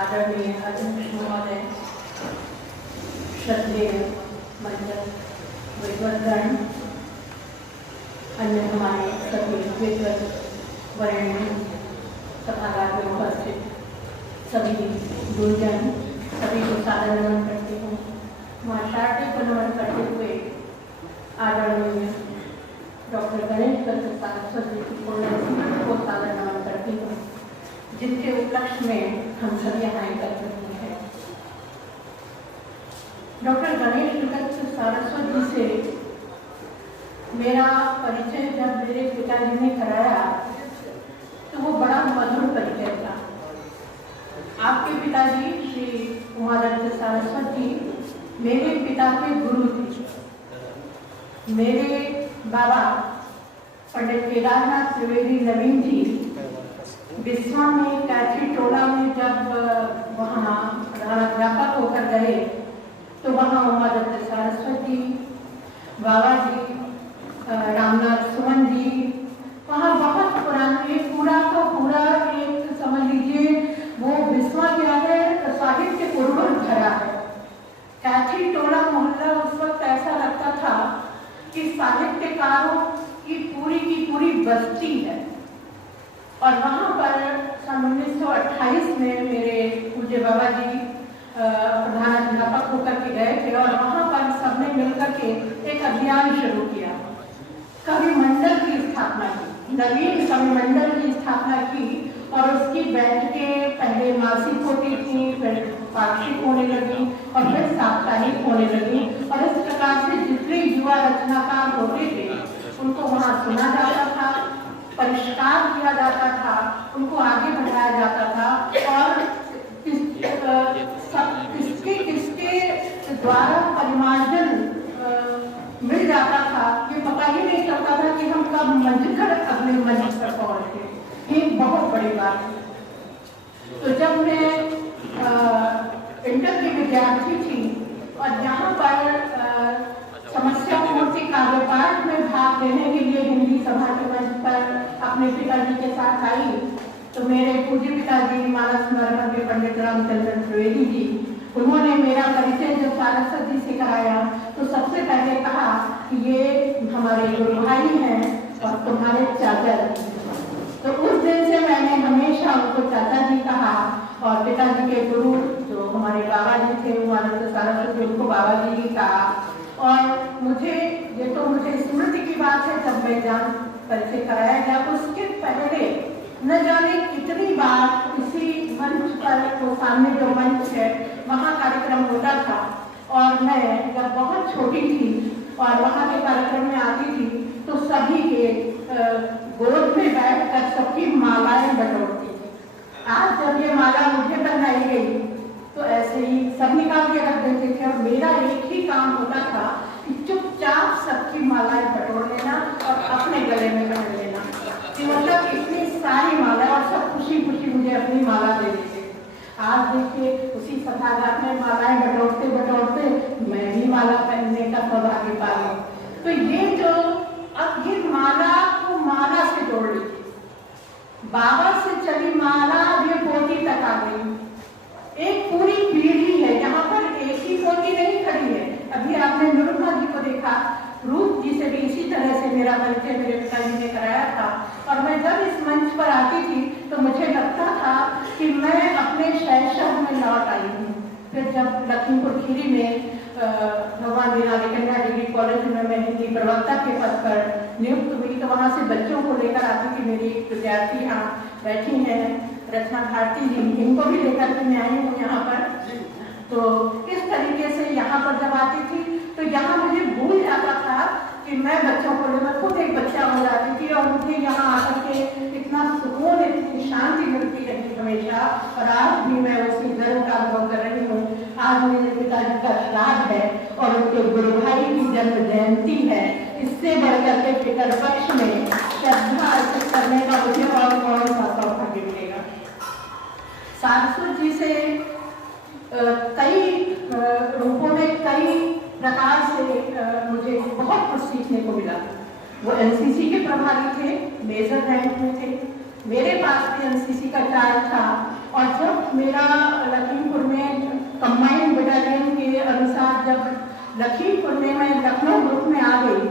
आदरणीय अध्यक्ष महोदय, श्रद्धेय मंडल, विद्वद्गण, अन्य हमारे सभी विद्वत वरेण्य सभागार में उपस्थित सभी गुरुजन, सभी को सादर नमन करती हूँ। माँ शारदे को नमन करते हुए आदरणीय डॉक्टर गणेश दत्त सरस्वती की पुण्यतिथि को सादर नमन करती हूँ, जिसके उपलक्ष्य में हम सब यहाँ एकत्रित हैं। डॉक्टर गणेश दत्त सरस्वती से मेरा परिचय जब मेरे पिताजी ने कराया तो वो बड़ा मधुर परिचय था। आपके पिताजी श्री उमादत्त सरस्वती मेरे पिता के गुरु थे। मेरे बाबा पंडित केदारनाथ त्रिवेदी नवीन जी बिस्वा में कैथी टोला में जब वहाँ प्रधानाध्यापक होकर गए तो वहाँ उमादत्त सरस्वती, बाबा जी, रामनाथ सुमन जी, वहाँ बहुत पुराना एक पूरा का पूरा एक समझ लीजिए वो बिस्वा क्या है साहित्य उर्वर भरा है। कैथी टोला मोहल्ला उस वक्त ऐसा लगता था कि साहित्यकारों की पूरी बस्ती है। और वहाँ पर सन 1928 में मेरे पूज्य बाबा जी प्रधानाध्यापक होकर के गए थे और वहाँ पर सबने मिलकर के एक अभियान शुरू किया, कवि मंडल की स्थापना की, नवीन कवि मंडल की स्थापना की। और उसकी बैठकें पहले मासिक होती थी, फिर पाक्षिक होने लगी और फिर साप्ताहिक होने लगी। और इस प्रकार से जितने युवा रचनाकार होते थे उनको वहाँ सुना जाता था, परिष्कार किया जाता था, उनको आगे बढ़ाया जाता था। और किसके द्वारा परिमार्जन मिल जाता था ये पता ही नहीं चलता था कि हम कब मंच कर अगले मंच पर पहुंचे। ये बहुत बड़ी बात है। तो जब मैं इंटर की विद्यार्थी थी और यहाँ पर समस्या पूर्ति कार्यपाठ में भाग लेने के लिए हिंदी सभा के मंच पर अपने पिताजी के साथ आई तो मेरे पूज्य पिताजी मानस मरहम के पंडित रामचंद्र त्रिवेदी जी, उन्होंने मेरा परिचय जब सरस्वती से कराया तो सबसे पहले कहा कि ये हमारे गुरु भाई हैं और तुम्हारे चाचा जी। तो उस दिन से मैंने हमेशा उनको चाचा जी कहा और पिताजी के गुरु जो हमारे बाबा जी थे उमादत्त सरस्वती उनको बाबा जी ही कहा। और मुझे ये तो मुझे स्मृति की बात है, जब मैं जान परिचय कराया गया उसके पहले न जाने कितनी बार किसी मंच पर वो सामने जो मंच है वहाँ कार्यक्रम होता था। और मैं जब बहुत छोटी थी और वहाँ के कार्यक्रम में आती थी तो सभी के गोद में बैठकर सबकी मालाएं बटोरती थी। आज जब ये माला मुझे पहनाई गई तो ऐसे ही सब निकाल के रख देते थे और मेरा एक ही काम होता था कि चुपचाप सबकी मालाएं बटोर लेना और अपने गले में पहन लेना। मतलब इतनी सारी माला और सब खुशी मुझे अपनी माला दे देते। आज देखिए उसी सभागार में मालाएं बटोरते बटोरते मैं भी माला पहनने का सौभाग्य पा गई। तो ये जो अब ये माला को माला से जोड़ ली थी, बाबा से चली माला ये पोती तक आ गई। एक पूरी पीढ़ी है, यहाँ पर एक ही पोती नहीं खड़ी है। अभी आपने निरुपमा जी को देखा, रूप जी से भी इसी तरह से मेरा परिचय मेरे पिताजी ने कराया था। और मैं जब इस मंच पर आती थी तो मुझे लगता था कि मैं अपने शैशव में लौट आई हूँ। फिर जब लखीमपुर खीरी में भगवान वीराली कन्या डिग्री कॉलेज में मैं हिंदी प्रवक्ता के पद पर नियुक्त हुई तो वहाँ से बच्चों को लेकर आती थी। मेरी विद्यार्थी यहाँ बैठी हैं रचना भारती जी, इनको भी लेकर के मैं आई हूँ यहाँ पर। तो इस तरीके से यहाँ पर जब आती थी तो यहाँ मुझे भूल जाता था कि मैं बच्चों को लेकर खुद एक बच्चा हो जाती थी और मुझे यहाँ आकर के इतना सुकून, इतनी शांति मिलती रही हमेशा। और आज भी मैं उसी गर्व का अनुभव कर रही हूँ। आज मेरे पिताजी का श्राद्ध है और उनके गुरु भाई की जन्म जयंती है। इससे बढ़कर के पितृपक्ष में श्रद्धा अर्पित करने का मुझे और कौन सा सौभाग्य मिलेगा। सरस्वती जी से कई रूपों में कई प्रकार से मुझे बहुत कुछ सीखने को मिला। वो एनसीसी के प्रभारी थे, मेजर रैंक में थे, मेरे पास भी एनसीसी का चार्ज था। और जब मेरा कंबाइंड बटालियन के अनुसार जब लखीमपुर में मैं लखनऊ ग्रुप में आ गई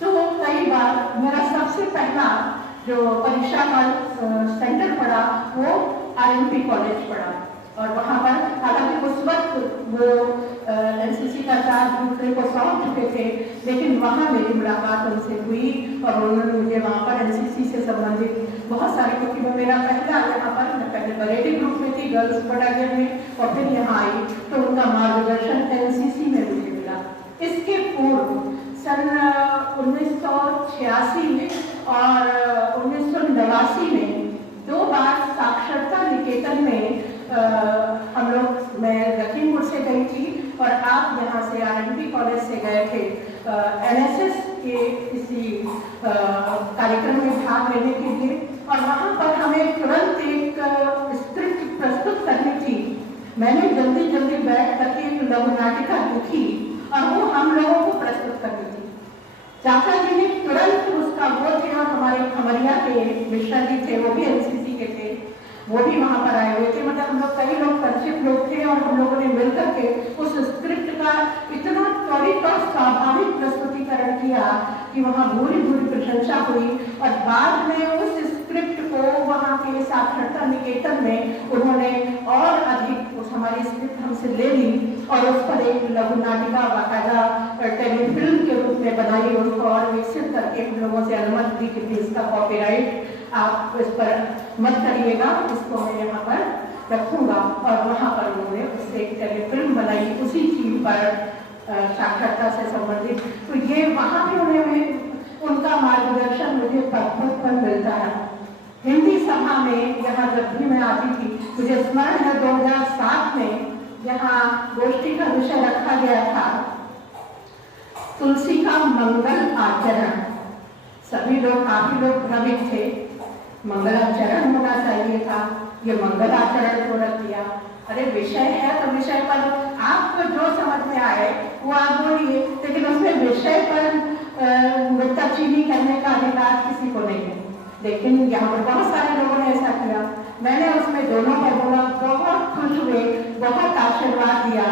तो कई बार मेरा सबसे पहला जो परीक्षा का सेंटर पड़ा वो RMP कॉलेज पड़ा। और वहाँ पर हालांकि उस वक्त वो NCC का चार्ज दूसरे को सौंप चुके थे, लेकिन वहाँ मेरी मुलाकात उनसे हुई और उन्होंने मुझे वहाँ पर NCC से संबंधित बहुत सारे, क्योंकि वो मेरा पहला यहाँ पर, मैं पहले बरेली ग्रुप में थी गर्ल्स बटालियन में और फिर यहाँ आई, तो उनका मार्गदर्शन NCC में मुझे मिला। इसके पूर्व सन 1986 में और 1989 में 2 बार साक्षरता निकेतन में हम लोग, मैं लखीमपुर से गई थी और आप यहाँ से RMP कॉलेज से गए थे NSS के किसी कार्यक्रम में भाग लेने के लिए, और वहाँ पर हमें तुरंत एक स्क्रिप्ट प्रस्तुत करनी थी। मैंने जल्दी जल्दी बैठ करके एक लघु नाटिका लिखी और वो हम लोगों को प्रस्तुत करनी थी। चाचा जी ने तुरंत उसका वो थे, और हमारे खमरिया के मिश्रा जी थे, वो भी NCC के थे, वो भी वहाँ पर आए हुए थे। मतलब हम लोग कई लोग परिचित लोग थे और हम लोगों ने मिलकर के उस स्क्रिप्ट का इतना त्वरित और स्वाभाविक प्रस्तुतिकरण किया कि वहाँ भूरी भूरी प्रशंसा हुई। और बाद में उस स्क्रिप्ट को वहाँ के साक्षरता निकेतन में उन्होंने और अधिक उस हमारी स्क्रिप्ट हमसे ले ली और उस पर एक लघु नाटिका बाकायदा टेलीफिल्म के रूप में बनाई, उसको और विकसित करके हम लोगों से अनुमति दी कि इसका कॉपीराइट आप इस पर मत करिएगा, इसको मैं यहाँ पर रखूँगा। और वहाँ पर उन्होंने उससे एक टेलीफिल्म बनाई उसी चीज पर साक्षरता से संबंधित। तो ये वहाँ भी उन्हें उनका मार्गदर्शन मुझे पद पर मिलता है। हिंदी सभा में यहाँ जब भी मैं आती थी, मुझे स्मरण है 2007 में यहाँ गोष्ठी का विषय रखा गया था तुलसी का मंगल आचरण। सभी लोग, काफी लोग भ्रमित थे, मंगलाचरण होना चाहिए था, ये मंगलाचरण को रख दिया। अरे विषय है तो विषय पर आपको जो समझ में आए वो आप बोलिए, लेकिन उसमें विषय पर नुक्ताचीनी करने का अधिकार किसी को नहीं है। लेकिन यहाँ पर बहुत सारे लोगों ने ऐसा किया। मैंने उसमें दोनों को बोला, बहुत खुश हुए, बहुत आशीर्वाद दिया।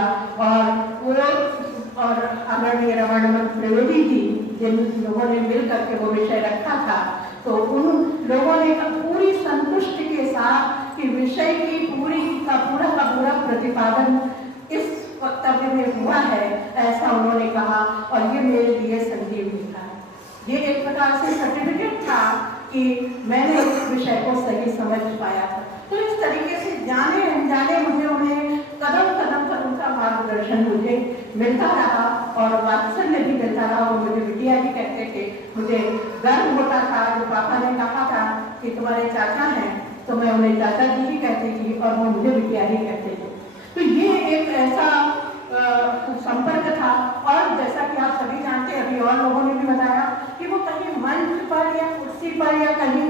और आदरणीय रमण त्रिवेदी जी जिन लोगों ने मिल करके वो विषय रखा था, तो उन लोगों ने पूरी संतुष्टि के साथ कि विषय की पूरा का पूरा प्रतिपादन इस वक्तव्य में हुआ है, ऐसा उन्होंने कहा। और ये मेरे लिए संजीवनी था, ये एक प्रकार से सर्टिफिकेट था कि मैंने इस विषय को सही समझ पाया था। तो इस तरीके से जाने अनजाने मुझे उन्हें कदम कदम पर उनका मार्गदर्शन मुझे मिलता रहा और वात्सल्य भी मिलता रहा। और मुझे बिटिया जी कहते थे, मुझे गर्व होता था जो पापा ने कहा था कि तुम्हारे चाचा हैं, तो मैं उन्हें चाचा जी ही कहती थी और वो मुझे बिटिया ही कहते थे। तो ये एक ऐसा संपर्क था। और जैसा कि आप सभी जानते हैं, अभी और लोगों ने भी बताया कि वो कहीं मंच पर या कुर्सी पर या कहीं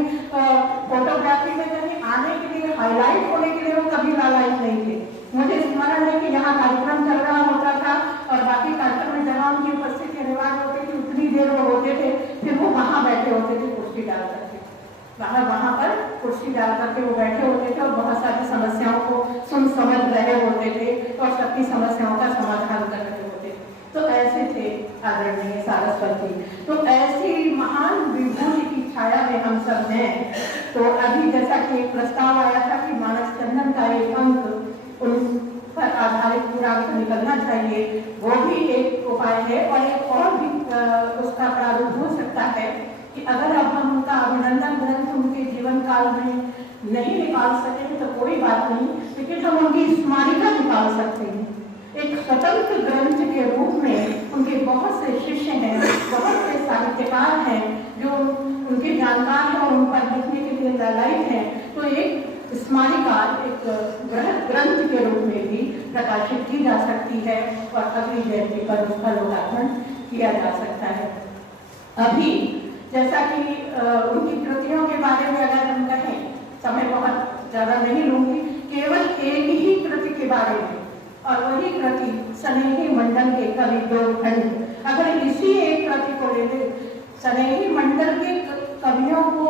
फोटोग्राफी में कहीं आने के लिए, हाईलाइट होने के लिए वो कभी लालायित नहीं थे। मुझे स्मरण है कि यहाँ कार्यक्रम चल रहा होता था और बाकी कार्यक्रम में जहाँ उनकी उपस्थिति अनिवार्य होती थी, उतनी देर वो होते थे, फिर वो वहाँ बैठे होते थे कुर्सी डाल करके, वहाँ पर कुर्सी डाल करके वो बैठे होते थे और बहुत सारी समस्याओं को सुन समझ रहे होते थे और सबकी समस्याओं का समाधान कर रहे होते थे। तो ऐसे थे आदरणीय सारस्वती। तो ऐसी महान विभूति की छाया में हम सब हैं। तो अभी जैसा कि एक प्रस्ताव आया था कि मानस चंदन का एक अंक उन पर आधारित पूरा अंक निकलना चाहिए, वो भी एक उपाय है। और एक और भी उसका प्रारूप हो सकता है कि अगर अब हम उनका अभिनंदन ग्रंथ उनके जीवन काल में नहीं निकाल सके तो कोई बात नहीं, लेकिन हम उनकी स्मारिका निकाल सकते हैं। एक स्वतंत्र ग्रंथ के रूप में उनके बहुत से शिष्य हैं, बहुत से साहित्यकार हैं जो उनके जानकार हैं और उन पर लिखने के लिए लालायित हैं। तो एक स्मारिका, एक ग्रंथ के रूप में भी प्रकाशित की जा सकती है और अगली जयंती पर उसका लोकार्पण किया जा सकता है। अभी जैसा कि उनकी कृतियों के बारे में अगर हम कहें, समय बहुत ज्यादा नहीं लूंगी, केवल एक ही कृति के बारे में, और वही कृति सनेही मंडल के कवि दो खंड। अगर इसी एक कृति को ले ले, सनेही मंडल के कवियों को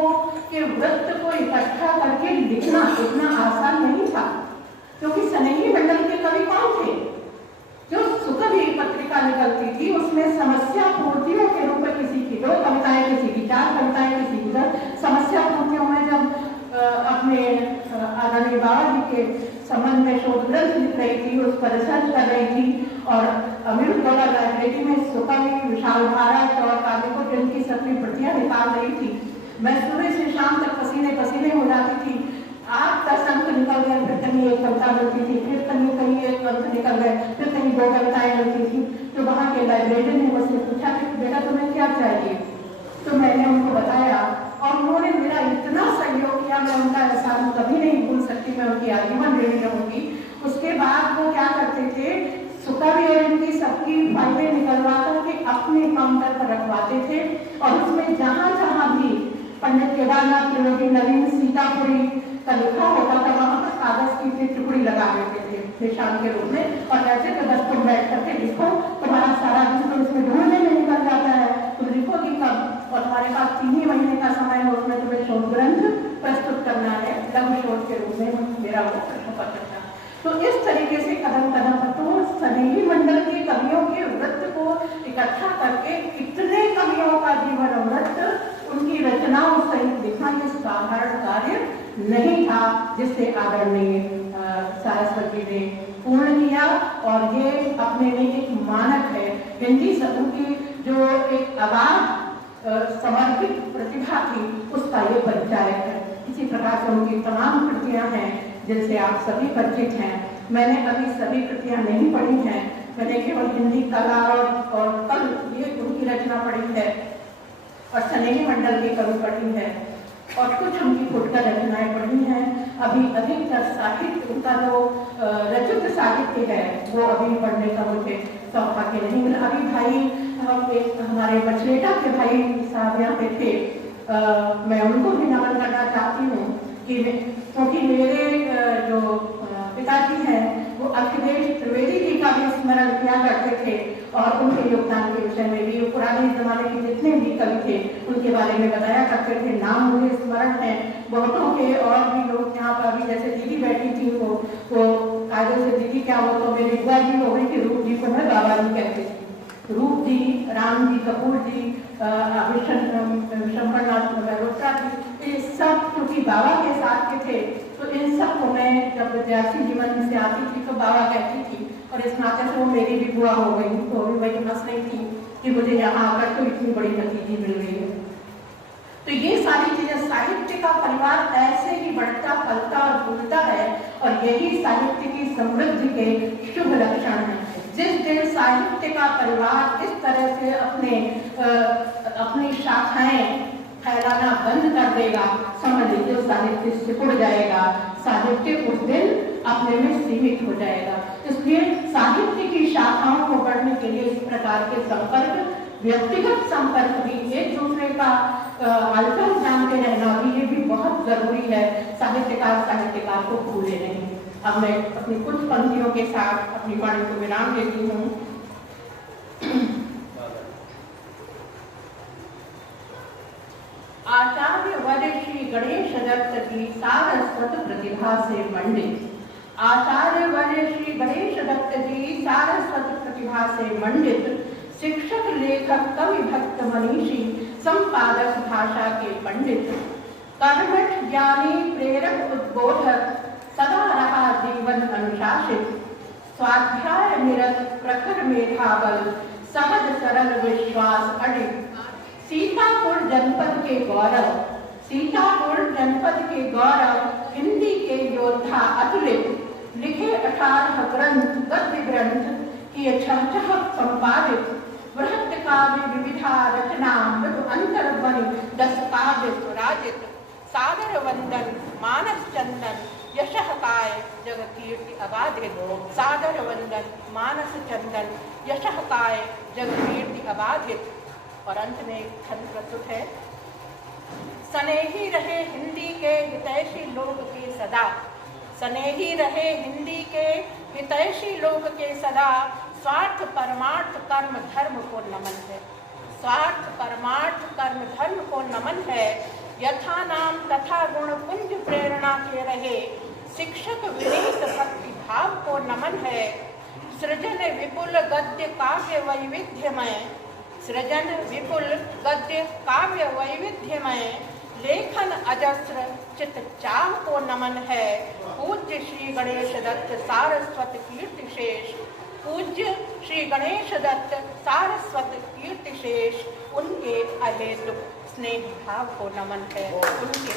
के वृत्त को इकट्ठा करके लिखना इतना आसान नहीं था, क्योंकि सनेही मंडल के कवि कौन थे? संबंध में शोध ग्रंथ लिख रही थी, उस पर रिसर्च कर रही थी और अमीर उद्दौला लाइब्रेरी में सुकवि, विशाल भारत और काव्यकुट इनकी सभी प्रतियां निकाल रही थी। मैं सुबह से शाम तक पसीने पसीने हो जाती थी। 8-10 अंक निकल गए, फिर कहीं एक कविता मिलती थी, फिर कहीं एक अंक निकल गए, फिर कहीं 2 कविताएं मिलती थी। तो वहाँ के लाइब्रेरियन ने मुझसे पूछा कि बेटा तुम्हें क्या चाहिए, तो मैंने उनको बताया और उन्होंने मेरा इतना सहयोग किया, मैं उनका एहसान कभी नहीं भूल सकती, मैं उनकी आजीवन ऋणी रहूंगी। उसके बाद वो क्या करते थे, सुकवि और इनकी सबकी फाइलें निकलवा करके अपने काउंटर पर रखवाते थे और उसमें जहाँ जहाँ भी पंडित केदारनाथ त्रिवेदी, नवीन सीतापुरी का लिखा होता था वहाँ पर कागज की टुकड़ी लगा देते थे निशान के रूप में और ऐसे तो 10 मिनट बैठ करके लिखो, तुम्हारा सारा दिन तो इसमें ढूंढने में निकल जाता है, तुम लिखोगी कब और तुम्हारे पास 3 ही महीने का समय है, उसमें तुम्हें शोध ग्रंथ प्रस्तुत करना है, लघु शोध के रूप में मेरा वो प्रश्न पत्र था। तो इस तरीके से कदम कदम पर तो स्नेही मंडल के कवियों के वृत्त को इकट्ठा करके कितने कवियों का जीवन वृत्त उनकी रचनाओं सहित लिखना ये साधारण कार्य नहीं था, जिससे आदरणीय सारस्वती ने पूर्ण किया और ये अपने में एक मानक है। हिंदी शब्दों की जो एक अबाध समर्पित प्रतिभा थी उसका ये परिचायक है। इसी प्रकार से उनकी तमाम कृतियां हैं जिनसे आप सभी परिचित हैं। मैंने अभी सभी कृतियां नहीं पढ़ी हैं, मैंने केवल हिंदी कला और कल ये उनकी रचना पढ़ी है और स्नेही मंडल की कवि पढ़ी है और कुछ उनकी फुटकर रचनाएं पढ़ी हैं। अभी अधिकतर साहित्य उनका जो रचित साहित्य है वो अभी पढ़ने का मुझे सौभाग्य नहीं मिला। अभी भाई हमारे मछलेटा के भाई साहब यहाँ पे थे, मैं उनको भी नमन करना चाहती हूँ कि क्योंकि मेरे जो पिताजी हैं वो अखिलेश त्रिवेदी जी का भी स्मरण किया करते थे और उनके योगदान के विषय में भी पुराने जमाने के जितने भी कवि थे उनके बारे में बताया करते थे। नाम मुझे स्मरण है बहुतों के और भी लोग यहाँ पर अभी जैसे दीदी बैठी थी वो कायदे से दीदी क्या वो तो मेरी बुआ जी हो गई थी, रूप जी को मैं बाबा जी कहते थे। रूप जी, राम जी, कपूर जी, शंकरनाथ मल्होत्रा जी, ये सब क्योंकि बाबा के साथ के थे तो इन सब को मैं जब विद्यार्थी जीवन से आती थी तो बाबा कहती थी और इस नाते से वो मेरी भी बुआ हो गई तो भी वही हंस रही थी कि मुझे यहाँ आकर तो इतनी बड़ी नतीजी मिल रही है। तो ये सारी चीजें, साहित्य का परिवार ऐसे ही बढ़ता फलता और फूलता है और यही साहित्य की समृद्धि के शुभ लक्षण हैं। जिस दिन साहित्य का परिवार इस तरह से अपनी शाखाएं फैलाना बंद कर देगा, समझ लीजिए साहित्य सिकुड़ जाएगा, साहित्य उस दिन अपने में सीमित हो जाएगा। इसलिए साहित्य की शाखाओं को बढ़ने के लिए इस प्रकार के संपर्क, व्यक्तिगत संपर्क भी, एक दूसरे का हालचाल जानते रहना भी, ये भी बहुत जरूरी है। साहित्यकार को भूले नहीं। अब मैं अपनी कुछ पंक्तियों के साथ अपनी वाणी को विराम देती हूँ। आचार्य वर्य श्री गणेश दत्त की सारस्वत प्रतिभा से मंडित, आचार्य वर्य श्री गणेश दत्त जी सारस्वत प्रतिभा से मंडित, शिक्षक, लेखक, कवि, भक्त, मनीषी, संपादक, भाषा के पंडित, कर्मठ, ज्ञानी, प्रेरक, उद्बोधक, सदा रहा जीवन अनुशासित, स्वाध्याय निरत, प्रखर मेधाबल, सहज सरल विश्वास अडिग, सीतापुर जनपद के गौरव, सीतापुर जनपद के गौरव, हिंदी के योद्धा अतुलित, लिखे 18 ग्रंथ, गद्य ग्रंथ किए 6 संपादित, बृहत् काव्य विविधा रचना, अंतर बनी 10 काव्य सुराजित, सादर वंदन, मानस चंदन, यशः काय जग कीर्ति अबाधित, सादर वंदन, मानस चंदन, यशः काय जग कीर्ति अबाधित। और अंत में एक छंद प्रस्तुत है। स्नेही रहे हिंदी के हितैषी लोग के सदा, स्नेही रहे हिंदी के हितैषी लोग के सदा, स्वार्थ परमार्थ कर्म धर्म को नमन है, स्वार्थ परमार्थ कर्म धर्म को नमन है, यथा नाम तथा गुण पुंज प्रेरणा के रहे, शिक्षक विनीत भक्ति भाव को नमन है, सृजन विपुल गद्य काव्य वैविध्यमय, सृजन विपुल गद्य काव्य वैविध्यमय, लेखन अजस्र चित चाह को नमन है। पूज्य श्री गणेश दत्त सारस्वत कीर्ति शेष, पूज्य श्री गणेश दत्त सारस्वत कीर्ति शेष, उनके अहेतुक स्नेह भाव को नमन है। उनके